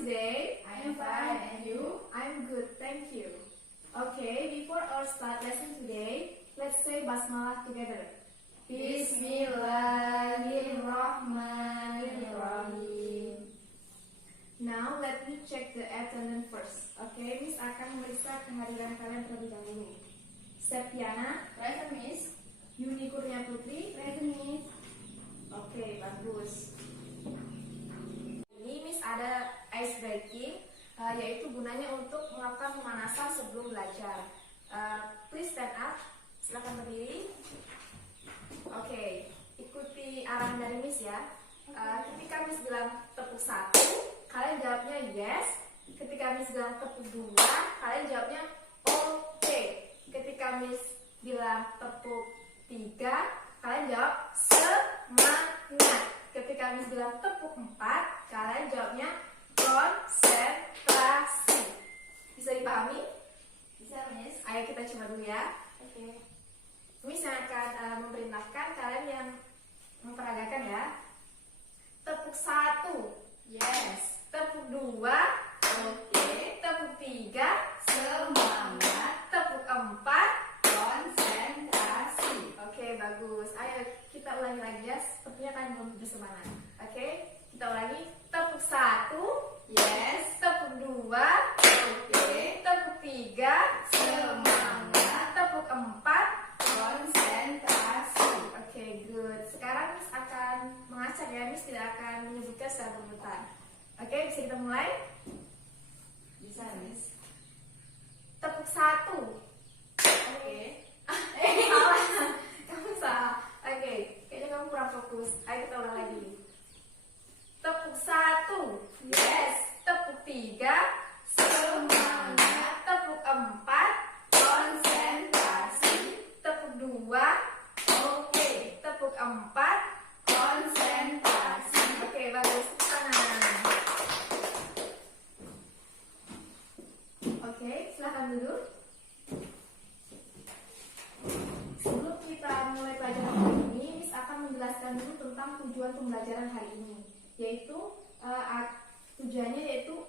today? I am fine, and you? I'm good, thank you. Okay, before our start lesson today, let's say basmalah together. Bismillahirrahmanirrahim. Now let me check the attendance first. Okay, Miss akan memeriksa kehadiran kalian terlebih dahulu. Septiana, Present, Miss. Yuni Kurnia Putri, Present, Miss. Oke, bagus. Ini Miss ada ice breaking, yaitu gunanya untuk melakukan pemanasan sebelum belajar. Please stand up, silakan berdiri. Oke, ikuti arahan dari Miss ya. Ketika Miss bilang tepuk 1, kalian jawabnya yes. Ketika Miss bilang tepuk 2, kalian jawabnya oke. Ketika Miss bilang tepuk 3, kalian jawab semangat. Ketika Miss bilang tepuk 4, kalian jawabnya konsentrasi. Bisa dipahami? Bisa, Miss. Ayo kita coba dulu ya. Oke. Miss akan memerintahkan kalian yang memperagakan ya. Tepuk 1, Yes. tepuk 2, Oke. tepuk 3, Semangat. tepuk 4. Konsentrasi. Oke, bagus. Ayo kita ulangi lagi ya. Sepertinya kalian belum bersemangat. Oke, kita ulangi. Tepuk 1, Yes. tepuk 2, Oke. tepuk 3, Semangat. tepuk 4. Konsentrasi. Oke, good. Sekarang Miss akan mengacak ya. Miss tidak akan menyebutkan secara berurutan. Oke, bisa kita mulai? Bisa, Miss. Tepuk 1. Oke. Salah. Kamu salah. Oke, kayaknya kamu kurang fokus. Ayo kita ulang lagi. Tepuk 1. Yes. Tepuk 3. Semangat. Tepuk 4. Konsentrasi. Tepuk 2. Oke. Tepuk 4. Konsentrasi. Oke, bagus. Tepuk tangan. Oke, silakan duduk. Sebelum kita mulai pelajaran hari ini, Miss akan menjelaskan dulu tentang tujuan pembelajaran hari ini, yaitu tujuannya yaitu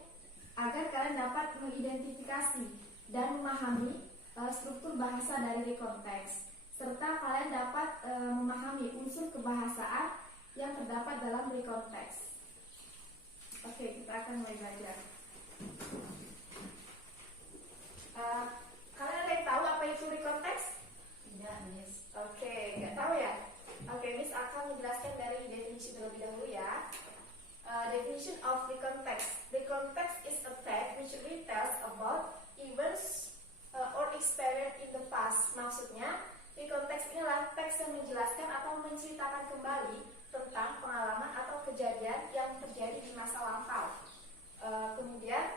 agar kalian dapat mengidentifikasi dan memahami struktur bahasa dari konteks, serta kalian dapat memahami unsur kebahasaan yang terdapat dalam konteks. Oke, kita akan mulai belajar. Kalian ada yang tahu apa itu konteks? Tidak, Miss. Oke, nggak tahu ya? Oke, Miss akan menjelaskan dari definisi terlebih dahulu ya. Definition of the context. The context is a text which retells about events or experience in the past. Maksudnya, the context ini adalah teks yang menjelaskan atau menceritakan kembali tentang pengalaman atau kejadian yang terjadi di masa lampau. Kemudian,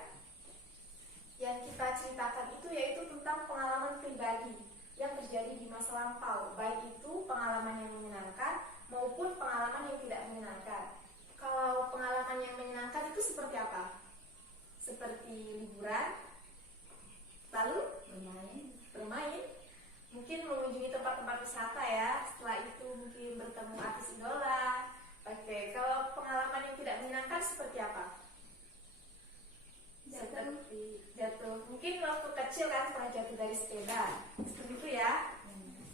yang kita ceritakan itu yaitu tentang pengalaman pribadi yang terjadi di masa lampau, baik itu pengalaman yang menyenangkan maupun pengalaman yang tidak menyenangkan. Kalau pengalaman yang menyenangkan itu seperti apa? Seperti liburan, lalu bermain, mungkin mengunjungi tempat-tempat wisata ya. Setelah itu mungkin bertemu artis idola. Oke, kalau pengalaman yang tidak menyenangkan seperti apa? Seperti jatuh. Mungkin waktu kecil kan pernah jatuh dari sepeda. Seperti itu ya.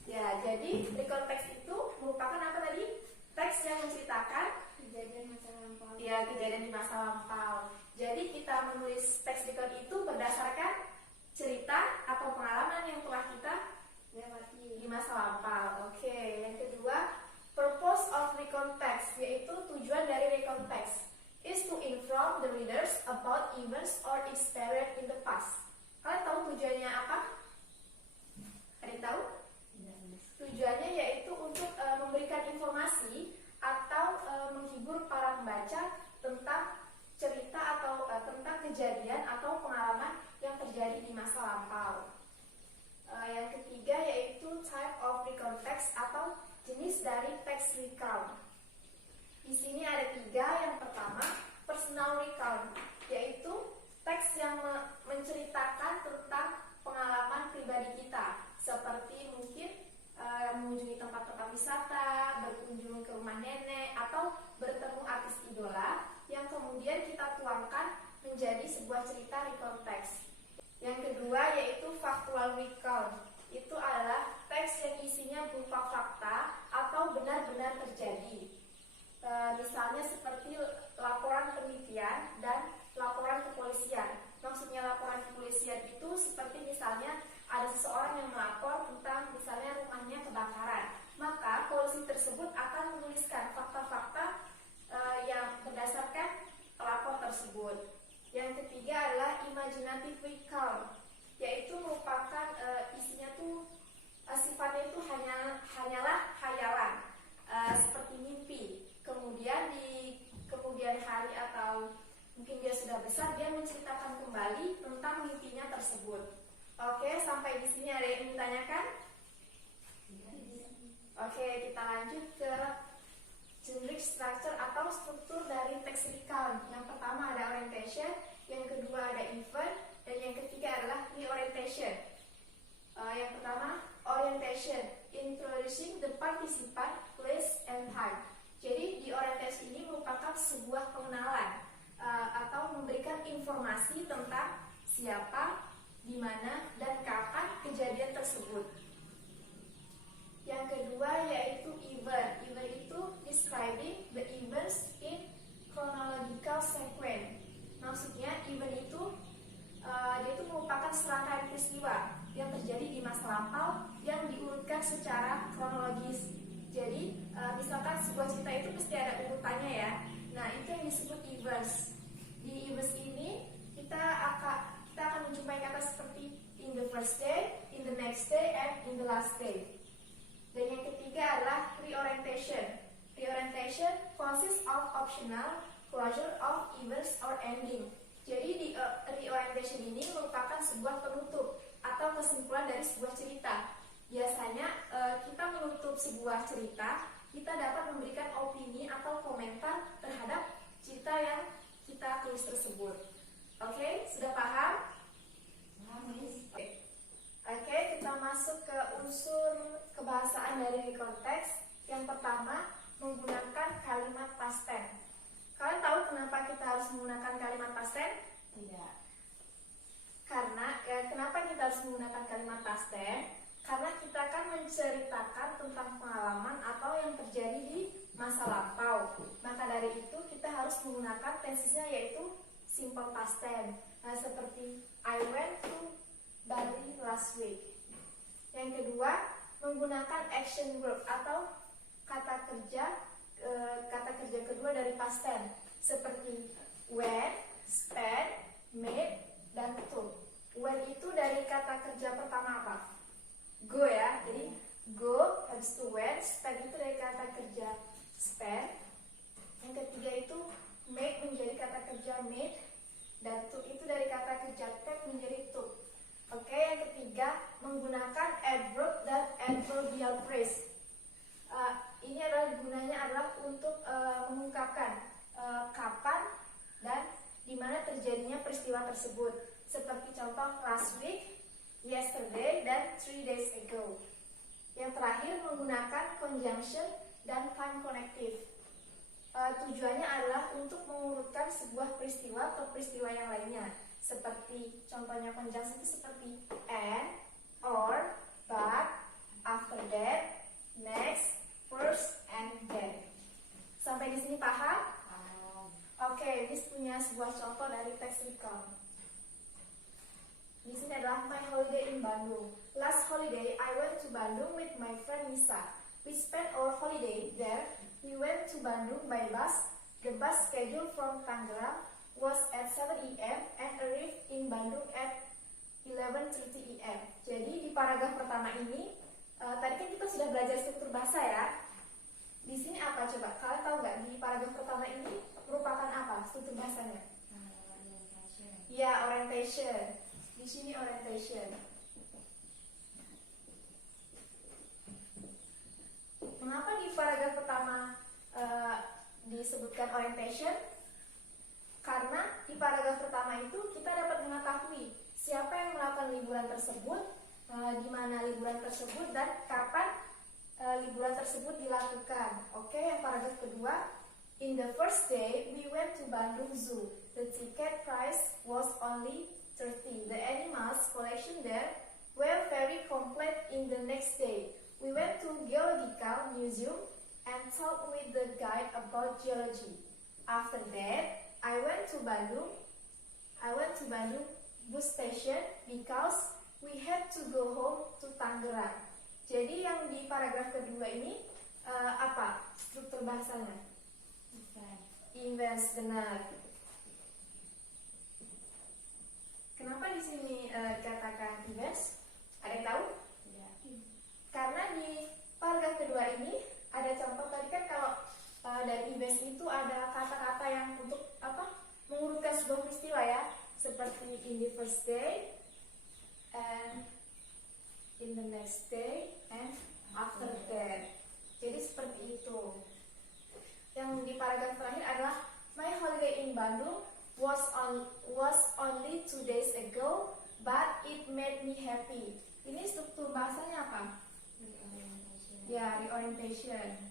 Ya, jadi konteks itu merupakan apa tadi? Teks yang menceritakan Kejadian masa lampau. ya kejadian di masa lampau. Jadi kita menulis teks itu berdasarkan cerita atau pengalaman yang telah kita Lewati. di masa lampau. Oke, yang kedua, purpose of context, yaitu tujuan dari context is to inform the readers about events or experience in the past. Kalian tahu tujuannya apa? Ada yang tahu? Tidak, Miss. Tujuannya yaitu untuk memberikan informasi atau menghibur para pembaca tentang cerita atau tentang kejadian atau pengalaman yang terjadi di masa lampau. Yang ketiga yaitu type of context atau jenis dari text recount. Di sini ada 3. Yang pertama, personal recount, yaitu teks yang menceritakan tentang pengalaman pribadi kita, seperti mungkin mengunjungi tempat-tempat wisata, berkunjung ke rumah nenek, atau bertemu artis idola yang kemudian kita tuangkan menjadi sebuah cerita recount text. Yang kedua yaitu factual recount. Itu adalah teks yang isinya berupa fakta atau benar-benar terjadi. Misalnya seperti laporan penelitian dan laporan kepolisian. Maksudnya laporan kepolisian itu seperti misalnya ada seseorang yang melapor tentang misalnya rumahnya kebakaran. Maka polisi tersebut akan menuliskan fakta-fakta yang berdasarkan pelapor tersebut. Yang ketiga adalah imaginative recount, yaitu merupakan isinya tuh sifatnya itu hanyalah khayalan, seperti mimpi. Kemudian di kemudian hari atau mungkin dia sudah besar, dia menceritakan kembali tentang mimpinya tersebut. Oke, sampai di sini ada yang ingin ditanyakan? Oke, kita lanjut ke generic structure atau struktur dari text recount. Yang pertama ada orientation, yang kedua ada event, dan yang ketiga adalah reorientation. Yang pertama orientation, introducing the participant, place, and time. Jadi di orientasi ini merupakan sebuah pengenalan atau memberikan informasi tentang siapa, di mana, dan kapan kejadian tersebut. Yang kedua yaitu event. Event itu describing the events in chronological sequence. Maksudnya event itu dia itu merupakan serangkaian peristiwa yang terjadi di masa lampau yang diurutkan secara kronologis. Jadi misalkan sebuah cerita itu pasti ada urutannya ya. Nah itu yang disebut events. Di events ini kita akan menjumpai kata seperti in the first day, in the next day, and in the last day. Dan yang ketiga adalah reorientation. Reorientation consists of optional closure of events or ending. Jadi di reorientation ini merupakan sebuah penutup atau kesimpulan dari sebuah cerita. Biasanya kita menutup sebuah cerita, kita dapat memberikan opini atau komentar terhadap cerita yang kita tulis tersebut. Oke, sudah paham? Oke, kita masuk ke unsur kebahasaan dari recount text. Yang pertama, menggunakan kalimat past tense. Kalian tahu kenapa kita harus menggunakan kalimat past tense? Tidak. Karena kenapa kita harus menggunakan kalimat past tense? Karena kita akan menceritakan tentang pengalaman atau yang terjadi di masa lampau. Maka dari itu kita harus menggunakan tensesnya yaitu simple past tense. Nah, seperti I went to Bali last week. Yang kedua, menggunakan action verb atau kata kerja kedua dari past tense seperti went, spent, made, dan took. When itu dari kata kerja pertama apa? Go ya, jadi go habis itu went, spend itu dari kata kerja spend. Yang ketiga itu make menjadi kata kerja made, dan took itu dari kata kerja take menjadi took. Oke, yang ketiga menggunakan adverb dan adverbial phrase. Ini adalah gunanya adalah untuk mengungkapkan kapan dan di mana terjadinya peristiwa tersebut. Seperti contoh last week, yesterday, dan 3 days ago. Yang terakhir menggunakan conjunction dan time connective. Tujuannya adalah untuk mengurutkan sebuah peristiwa ke peristiwa yang lainnya. Seperti contohnya conjunction itu seperti and, or, but, after that, next, first, and then. Sampai di sini paham? Oke, Miss punya sebuah contoh dari text recount. Di sini adalah my holiday in Bandung. Last holiday, I went to Bandung with my friend Nisa. We spent our holiday there. We went to Bandung by bus. The bus schedule from Tangerang was at 7 AM and arrived in Bandung at 11:30 AM. Jadi di paragraf pertama ini, tadi kan kita sudah belajar struktur bahasa ya. Di sini apa coba? Kalian tahu nggak di paragraf pertama ini merupakan apa struktur bahasanya? Ya, orientation. Di sini orientation. Mengapa di paragraf pertama disebutkan orientation? Karena di paragraf pertama itu kita dapat mengetahui siapa yang melakukan liburan tersebut, di mana liburan tersebut, dan kapan liburan tersebut dilakukan. Oke, yang paragraf kedua, in the first day we went to Bandung Zoo. The ticket price was only 30. The animals collection there were very complete. In the next day, we went to Geological Museum and talked with the guide about geology. After that, I went to Bandung bus station because we had to go home to Tangerang. Jadi yang di paragraf kedua ini apa struktur bahasanya? Invest, benar. Kenapa di sini dikatakan invest? Ada yang tahu? Tidak. Karena di paragraf kedua ini ada contoh tadi kan kalau dari invest itu ada kata-kata yang untuk apa? Mengurutkan sebuah peristiwa ya, seperti in the first day and in the next day and after that. Jadi seperti itu. Yang di paragraf terakhir adalah my holiday in Bandung was only 2 days ago, but it made me happy. Ini struktur bahasanya apa? Reorientation. Ya, reorientation.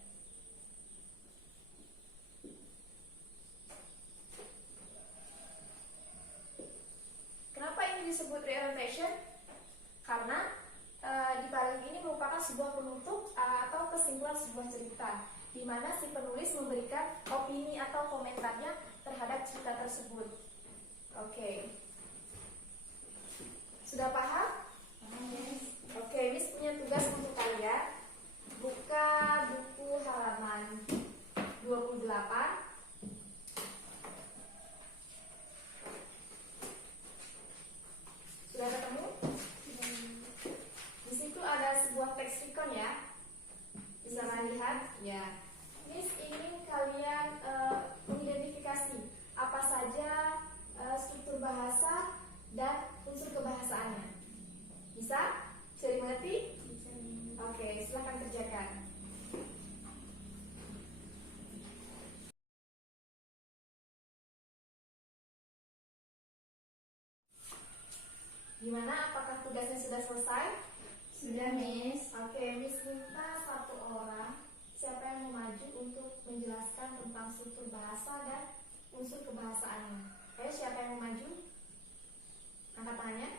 Kenapa ini disebut reorientation? Karena di paragraf ini merupakan sebuah penutup atau kesimpulan sebuah cerita, di mana si penulis memberikan opini atau komentarnya terhadap cerita tersebut. Oke. Sudah paham? Yes. Oke, Miss punya tugas untuk kalian. Buka buku halaman 28. Sudah ketemu? Di situ ada sebuah teks recon ya. Bisa melihat? Ya. Miss ingin kalian mengidentifikasi apa saja struktur bahasa dan unsur kebahasaannya. Bisa? Bisa dimengerti? Bisa. Oke, silakan kerjakan. Gimana? Apakah tugasnya sudah selesai? Sudah, Miss. Oke, Miss minta satu orang. Siapa yang mau maju untuk menjelaskan tentang struktur bahasa dan unsur kebahasaannya? Ayo, siapa yang mau maju? Angkat tangannya.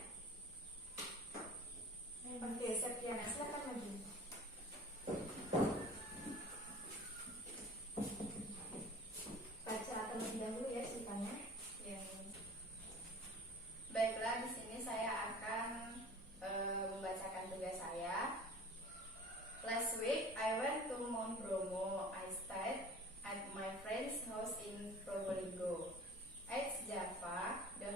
Oke, Septiana, silakan maju. Baca terlebih dahulu ya ceritanya. Ya. Baiklah, di sini saya akan membacakan tugas saya. Last week I went to Mount Bromo. I stayed at my friend's house in Probolinggo. At Java, the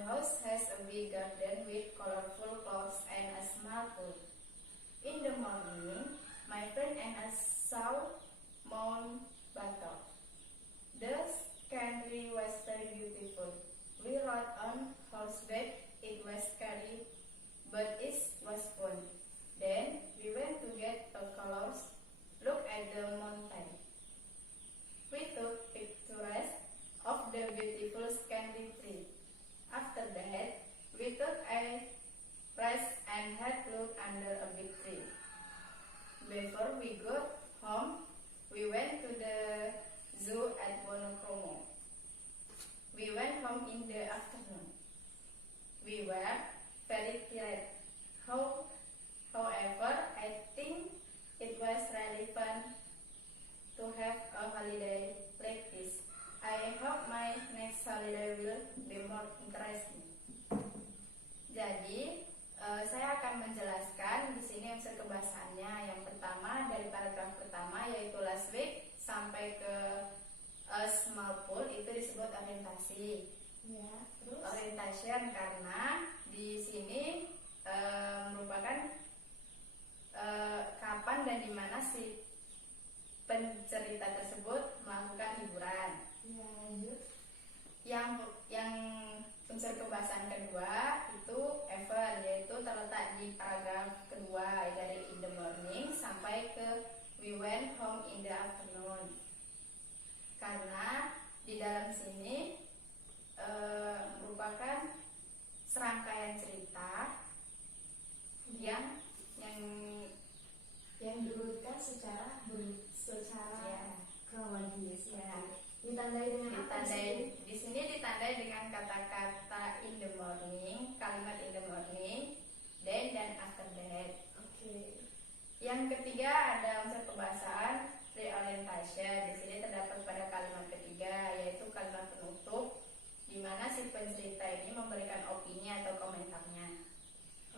Yang ketiga ada unsur kebahasaan reorientation. Di sini terdapat pada kalimat ketiga, yaitu kalimat penutup, di mana si pencerita ini memberikan opini atau komentarnya.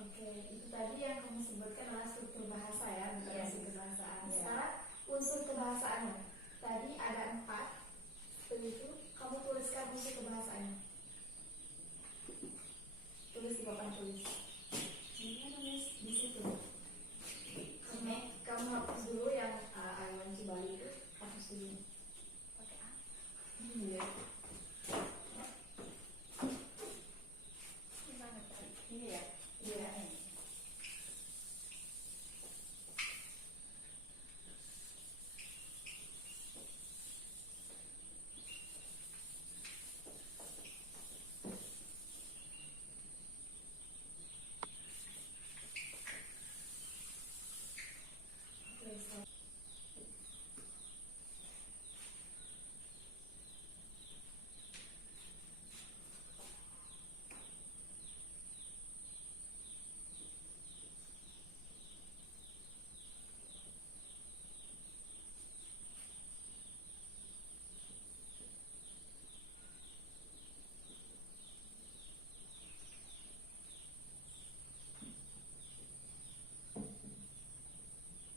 Oke, itu tadi yang kamu sebutkan adalah struktur bahasa ya, bukan Iya. unsur kebahasaan. Iya. Sekarang unsur kebahasaannya. Tadi ada 4. Setelah itu kamu tuliskan unsur kebahasaannya. Tulis di papan tulis. Ini tulis di situ. Kamu hapus dulu yang I want to Bali itu, hapus dulu. Pakai apa? Iya. Gimana tadi? Ini ya? Iya. Oke, stop.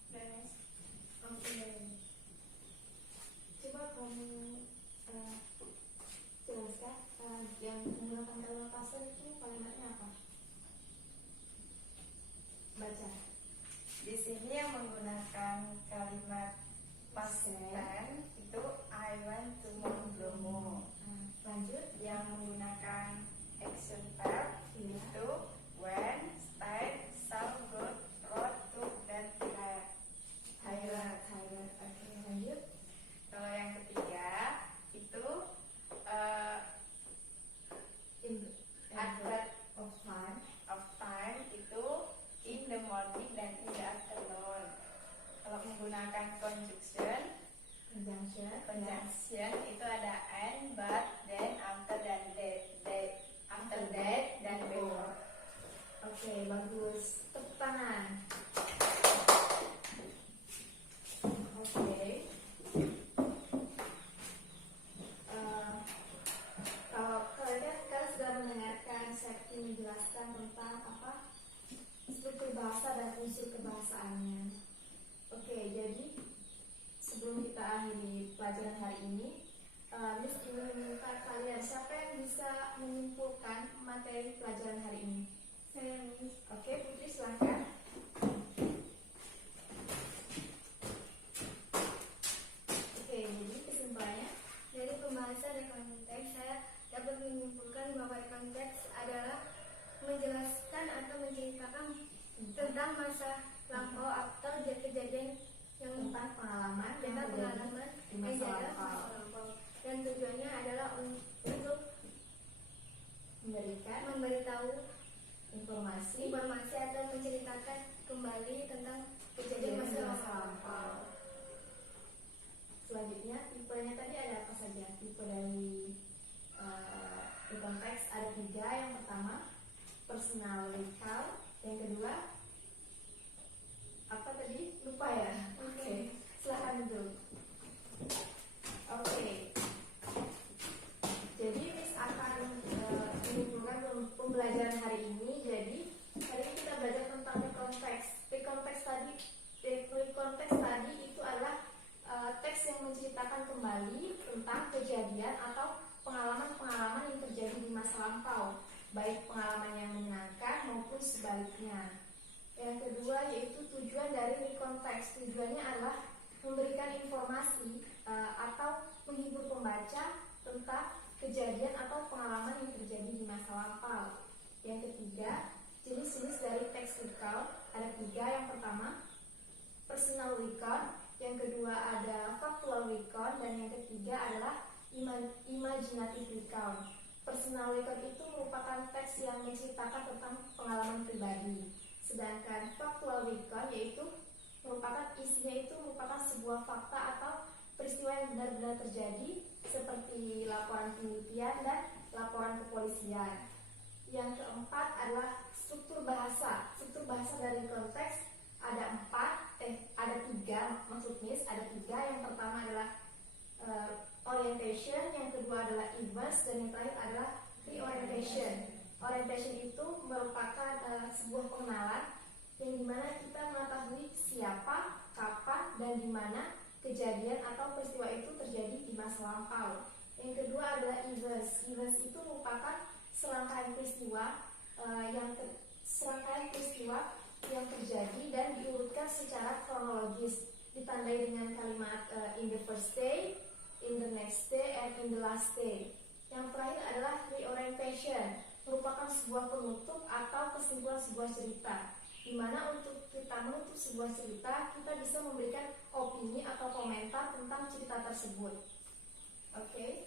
Beres. Oke. Coba kamu jelaskan yang menggunakan kalimat pasal itu kalimatnya apa? Baca. Di sini yang menggunakan kalimat past tense itu I went to Mount Bromo. Lanjut. Yang menggunakan action verb Iya. itu went, stayed, saw, go, rode, took, dan hired. Thailand. Oke, lanjut. Kalau yang ketiga itu In adverb of time. of time itu in the morning dan in the afternoon. Kalau menggunakan conjunction Conjunction. itu ada and, but, then, after, dan after that dan before. Oke, bagus. Tepuk tangan. Oke. Kalau kalian sudah mendengarkan Septi menjelaskan tentang apa struktur bahasa dan unsur kebahasaannya. Oke, jadi sebelum kita akhiri pelajaran hari ini, Miss ingin meminta kalian siapa yang bisa menyimpulkan materi pelajaran hari ini? Saya Miss. Oke, Putri silakan. Oke, jadi kesimpulannya Dari pembahasan rekonteks, saya dapat menyimpulkan bahwa rekonteks adalah menjelaskan atau menceritakan tentang masa lampau atau kejadian yang tentang pengalaman yang tentang terjadi pengalaman di yang masa dalam lampau, masa lampau. Dan tujuannya adalah untuk memberikan memberitahu informasi informasi atau menceritakan kembali tentang kejadian masa lampau. Selanjutnya tipenya tadi ada apa saja? Tipe dari konteks ada 3. Yang pertama personal recall, yang kedua apa tadi? Lupa ya? Oke. Silakan dulu. Oke. Jadi Miss akan menyimpulkan pembelajaran hari ini. Jadi hari ini kita belajar tentang konteks. Konteks tadi itu adalah teks yang menceritakan kembali tentang kejadian atau pengalaman-pengalaman yang terjadi di masa lampau, baik pengalaman yang menyenangkan maupun sebaliknya. Yang kedua yaitu tujuan dari konteks. Tujuannya adalah memberikan informasi atau menghibur pembaca tentang kejadian atau pengalaman yang terjadi di masa lampau. Yang ketiga, jenis-jenis dari teks recall ada 3. Yang pertama, personal recall. Yang kedua ada factual recall, dan yang ketiga adalah imaginative recall. Personal recall itu merupakan teks yang menceritakan tentang pengalaman pribadi. Sedangkan factual recall yaitu isinya itu merupakan sebuah fakta atau peristiwa yang benar-benar terjadi seperti laporan penelitian dan laporan kepolisian. Yang keempat adalah struktur bahasa. Struktur bahasa dari konteks ada 4. ada tiga, maksud Miss ada tiga. Yang pertama adalah orientation, yang kedua adalah events, dan yang terakhir adalah reorientation. Orientation itu merupakan sebuah pengenalan yang dimana kita mengetahui siapa, kapan, dan di mana kejadian atau peristiwa itu terjadi di masa lampau. Yang kedua adalah events. Events itu merupakan serangkaian peristiwa yang terjadi dan diurutkan secara kronologis, ditandai dengan kalimat in the first day, in the next day, and in the last day. Yang terakhir adalah reorientation, merupakan sebuah penutup atau kesimpulan sebuah cerita, di mana untuk kita menutup sebuah cerita, kita bisa memberikan opini atau komentar tentang cerita tersebut. Oke.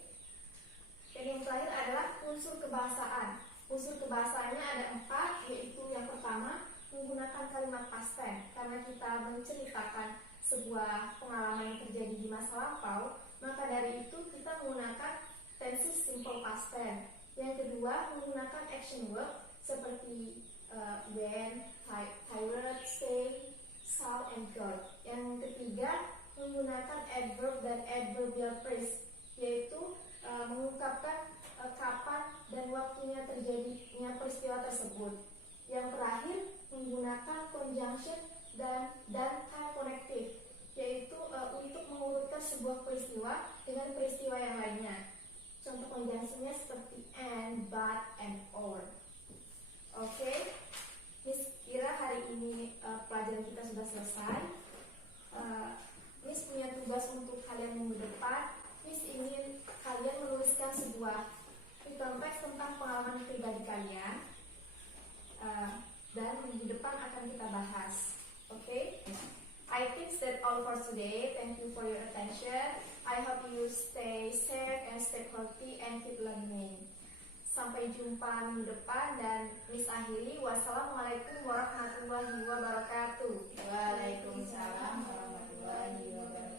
Dan yang terakhir adalah unsur kebahasaan. Unsur kebahasaannya ada 4, yaitu yang pertama menggunakan kalimat past tense, karena kita menceritakan sebuah pengalaman yang terjadi di masa lampau, maka dari itu kita menggunakan tenses simple past tense. Yang kedua menggunakan action verb seperti when, tired, stay, saw, and got. Yang ketiga menggunakan adverb dan adverbial phrase, yaitu mengungkapkan kapan dan waktunya terjadinya peristiwa tersebut. Yang terakhir menggunakan conjunction dan time connective, yaitu untuk mengurutkan sebuah peristiwa dengan peristiwa yang lainnya. Contoh conjunctionnya seperti and, but, and, or. Oke, Miss kira hari ini pelajaran kita sudah selesai. Miss punya tugas untuk kalian minggu depan. Miss ingin kalian menuliskan sebuah written text tentang pengalaman pribadi kalian, dan minggu depan akan kita bahas. Oke? I think that all for today. Thank you for your attention. I hope you stay safe and stay healthy and keep learning. Sampai jumpa minggu depan, dan Miss akhiri. Wassalamualaikum warahmatullahi wabarakatuh. Waalaikumsalam warahmatullahi wabarakatuh.